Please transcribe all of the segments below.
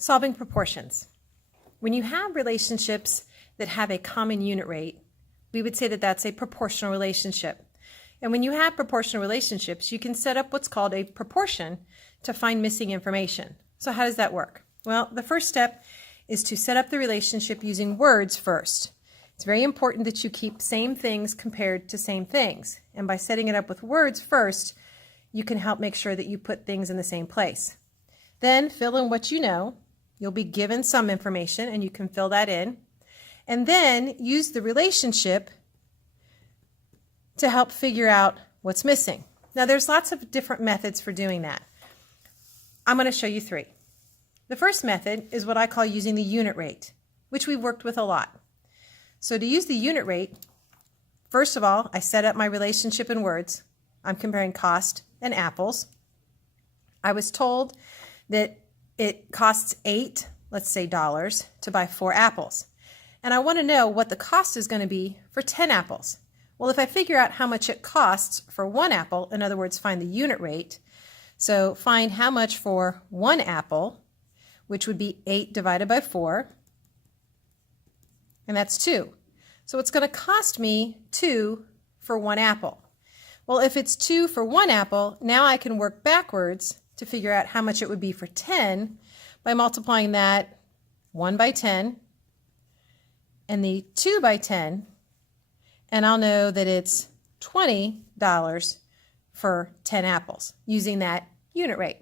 Solving proportions. When you have relationships that have a common unit rate, we would say that that's a proportional relationship. And when you have proportional relationships, you can set up what's called a proportion to find missing information. So how does that work? Well, the first step is to set up the relationship using words first. It's very important that you keep same things compared to same things. And by setting it up with words first, you can help make sure that you put things in the same place. Then fill in what you know. You'll be given some information and you can fill that in. And then use the relationship to help figure out what's missing. Now there's lots of different methods for doing that. I'm going to show you three. The first method is what I call using the unit rate, which we've worked with a lot. So to use the unit rate, first of all, I set up my relationship in words. I'm comparing cost and apples. I was told that it costs $8, let's say dollars, to buy 4 apples. And I want to know what the cost is going to be for 10 apples. Well, if I figure out how much it costs for 1 apple, in other words, find the unit rate, so find how much for 1 apple, which would be 8 divided by 4, and that's 2. So it's going to cost me 2 for 1 apple. Well, if it's 2 for 1 apple, now I can work backwards to figure out how much it would be for 10 by multiplying that 1 by 10 and the 2 by 10, and I'll know that it's $20 for 10 apples using that unit rate.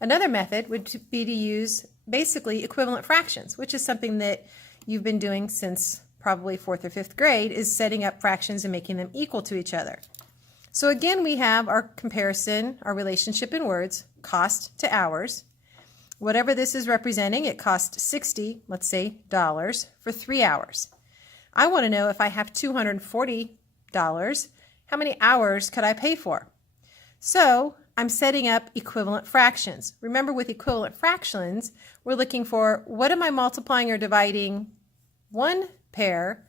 Another method would be to use basically equivalent fractions, which is something that you've been doing since probably 4th or 5th grade, is setting up fractions and making them equal to each other. So again, we have our comparison, our relationship in words, cost to hours. Whatever this is representing, it cost 60, let's say, dollars for 3 hours. I want to know if I have $240, how many hours could I pay for? So I'm setting up equivalent fractions. Remember, with equivalent fractions, we're looking for what am I multiplying or dividing one pair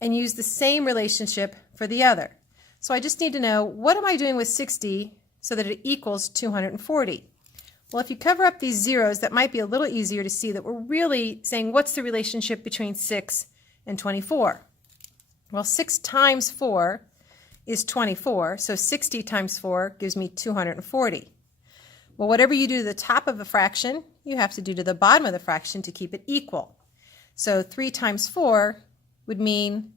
and use the same relationship for the other. So I just need to know, what am I doing with 60 so that it equals 240? Well, if you cover up these zeros, that might be a little easier to see that we're really saying what's the relationship between 6 and 24. Well, 6 times 4 is 24, so 60 times 4 gives me 240. Well, whatever you do to the top of a fraction, you have to do to the bottom of the fraction to keep it equal. So 3 times 4 would mean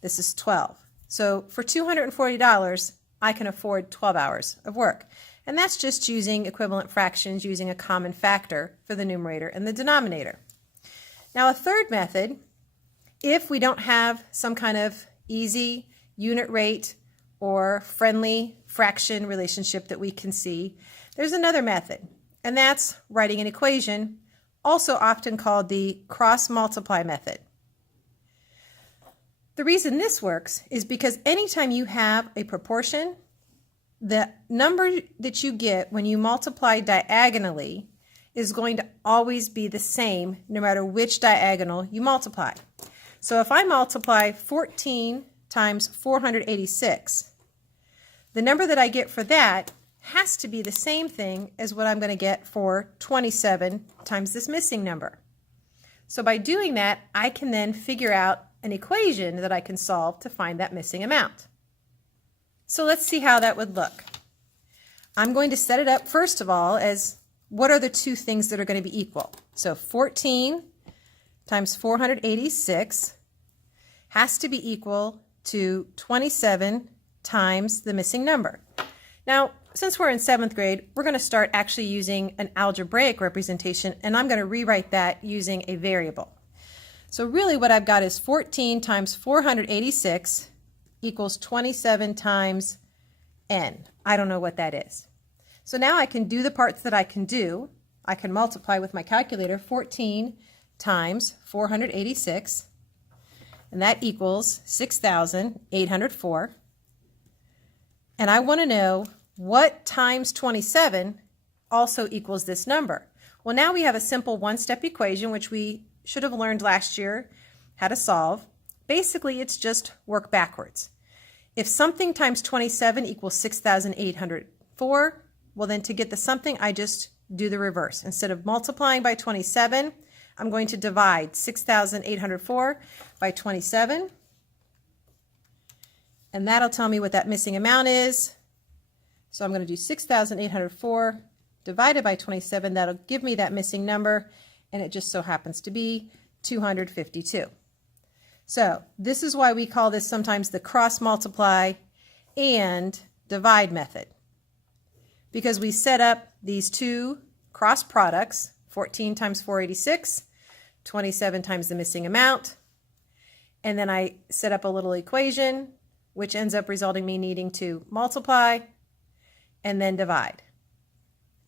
this is 12. So for $240, I can afford 12 hours of work. And that's just using equivalent fractions, using a common factor for the numerator and the denominator. Now a third method, if we don't have some kind of easy unit rate or friendly fraction relationship that we can see, there's another method, and that's writing an equation, also often called the cross-multiply method. The reason this works is because anytime you have a proportion, the number that you get when you multiply diagonally is going to always be the same no matter which diagonal you multiply. So if I multiply 14 times 486, the number that I get for that has to be the same thing as what I'm going to get for 27 times this missing number. So by doing that, I can then figure out an equation that I can solve to find that missing amount. So let's see how that would look. I'm going to set it up first of all as what are the two things that are going to be equal. So 14 times 486 has to be equal to 27 times the missing number. Now, since we're in 7th grade, we're going to start actually using an algebraic representation, and I'm going to rewrite that using a variable. So really what I've got is 14 times 486 equals 27 times n. I don't know what that is. So now I can do the parts that I can do. I can multiply with my calculator 14 times 486, and that equals 6,804. And I want to know what times 27 also equals this number. Well, now we have a simple one-step equation, which we should have learned last year how to solve. Basically, it's just work backwards. If something times 27 equals 6,804, well then to get the something, I just do the reverse. Instead of multiplying by 27, I'm going to divide 6,804 by 27. And that'll tell me what that missing amount is. So I'm going to do 6,804 divided by 27. That'll give me that missing number, and it just so happens to be 252. So this is why we call this sometimes the cross multiply and divide method, because we set up these two cross products, 14 times 486, 27 times the missing amount, and then I set up a little equation which ends up resulting me needing to multiply and then divide.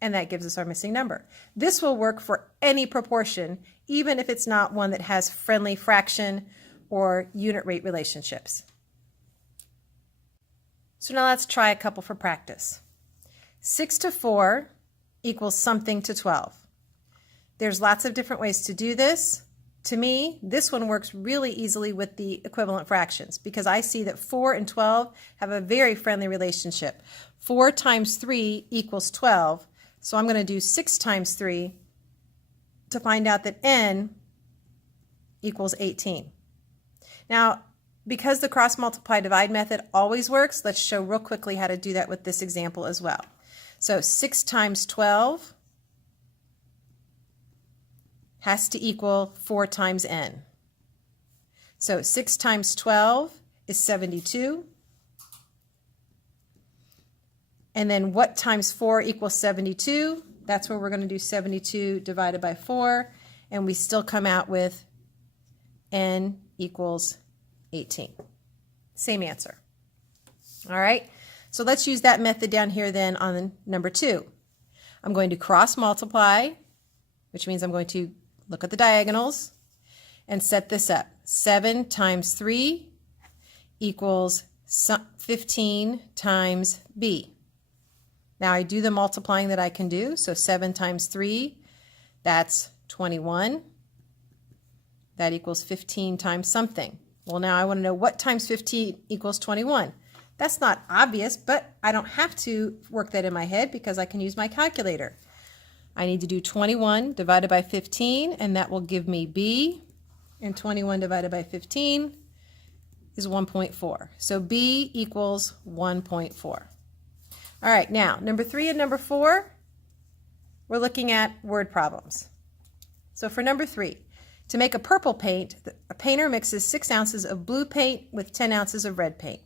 And that gives us our missing number. This will work for any proportion, even if it's not one that has friendly fraction or unit rate relationships. So now let's try a couple for practice. 6 to 4 equals something to 12. There's lots of different ways to do this. To me, this one works really easily with the equivalent fractions because I see that 4 and 12 have a very friendly relationship. 4 times 3 equals 12, so I'm going to do 6 times 3 to find out that n equals 18. Now, because the cross multiply divide method always works, let's show real quickly how to do that with this example as well. So 6 times 12 has to equal 4 times n. So 6 times 12 is 72. And then what times 4 equals 72? That's where we're going to do 72 divided by 4. And we still come out with n equals 18. Same answer. All right. So let's use that method down here then on number 2. I'm going to cross multiply, which means I'm going to look at the diagonals and set this up. 7 times 3 equals 15 times b. Now I do the multiplying that I can do. So 7 times 3, that's 21. That equals 15 times something. Well, now I want to know what times 15 equals 21. That's not obvious, but I don't have to work that in my head because I can use my calculator. I need to do 21 divided by 15, and that will give me b, and 21 divided by 15 is 1.4. So b equals 1.4. All right, now number 3 and number 4, we're looking at word problems. So for number 3, to make a purple paint, a painter mixes 6 ounces of blue paint with 10 ounces of red paint.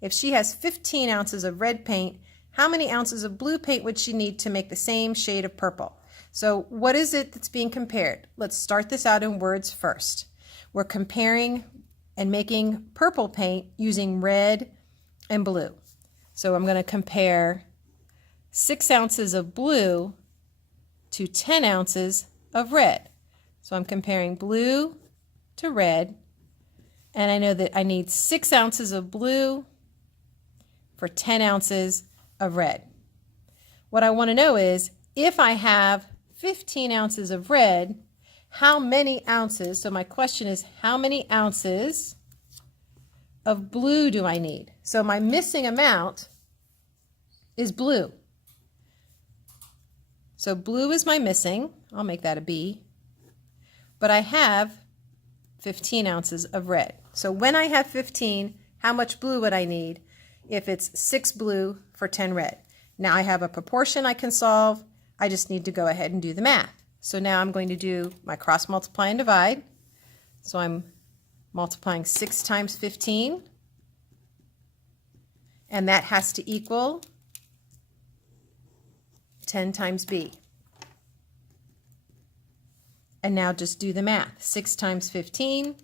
If she has 15 ounces of red paint, how many ounces of blue paint would she need to make the same shade of purple? So what is it that's being compared? Let's start this out in words first. We're comparing and making purple paint using red and blue. So I'm going to compare 6 ounces of blue to 10 ounces of red. So I'm comparing blue to red, and I know that I need 6 ounces of blue for 10 ounces of red. What I want to know is, if I have 15 ounces of red, how many ounces, so my question is, how many ounces of blue do I need? So my missing amount is blue. So blue is my missing, I'll make that a B, but I have 15 ounces of red. So when I have 15, how much blue would I need if it's 6 blue for 10 red? Now I have a proportion I can solve. I just need to go ahead and do the math. So now I'm going to do my cross multiply and divide. So I'm multiplying 6 times 15, and that has to equal 10 times b. And now just do the math. 6 times 15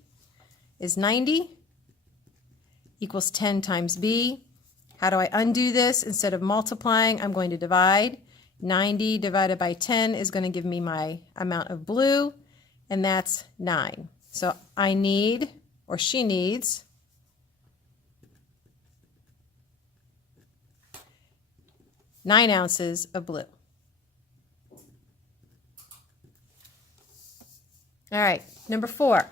is 90, equals 10 times b. How do I undo this? Instead of multiplying, I'm going to divide. 90 divided by 10 is going to give me my amount of blue, and that's 9. So I need, or she needs, 9 ounces of blue. All right, number 4.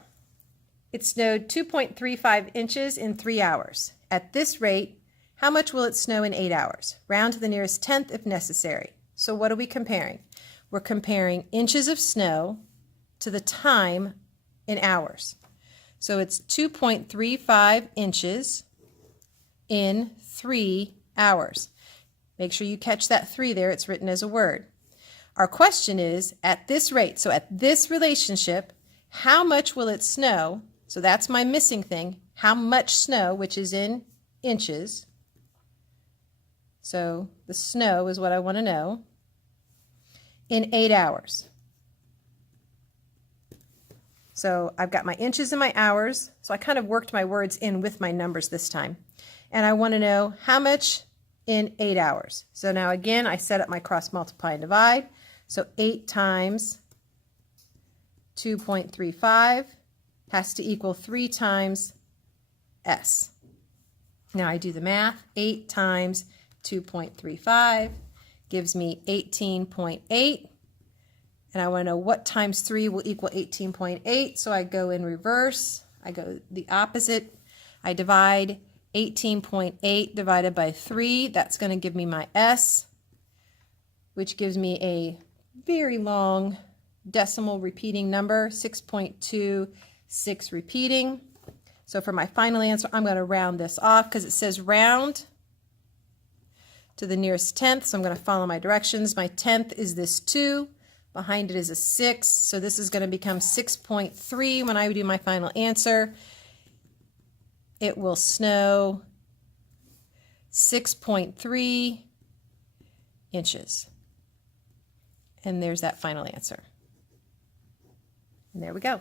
It snowed 2.35 inches in 3 hours. At this rate, how much will it snow in 8 hours? Round to the nearest tenth if necessary. So what are we comparing? we're comparing inches of snow to the time in hours. So it's 2.35 inches in 3 hours. Make sure you catch that 3 there. It's written as a word. Our question is, at this rate, so at this relationship, how much will it snow? So that's my missing thing. How much snow, which is in inches. So the snow is what I want to know. In 8 hours. So I've got my inches and my hours. So I kind of worked my words in with my numbers this time. And I want to know how much in 8 hours. So now again, I set up my cross multiply and divide. So 8 times 2.35 has to equal 3 times S. Now I do the math. 8 times 2.35 gives me 18.8. And I want to know what times 3 will equal 18.8. So I go in reverse. I go the opposite. I divide 18.8 divided by 3. That's going to give me my S, which gives me a very long decimal repeating number, 6.26 repeating. So for my final answer, I'm going to round this off because it says round to the nearest tenth. So I'm going to follow my directions. My tenth is this 2. Behind it is a 6. So this is going to become 6.3 when I do my final answer. It will snow 6.3 inches. And there's that final answer. And there we go.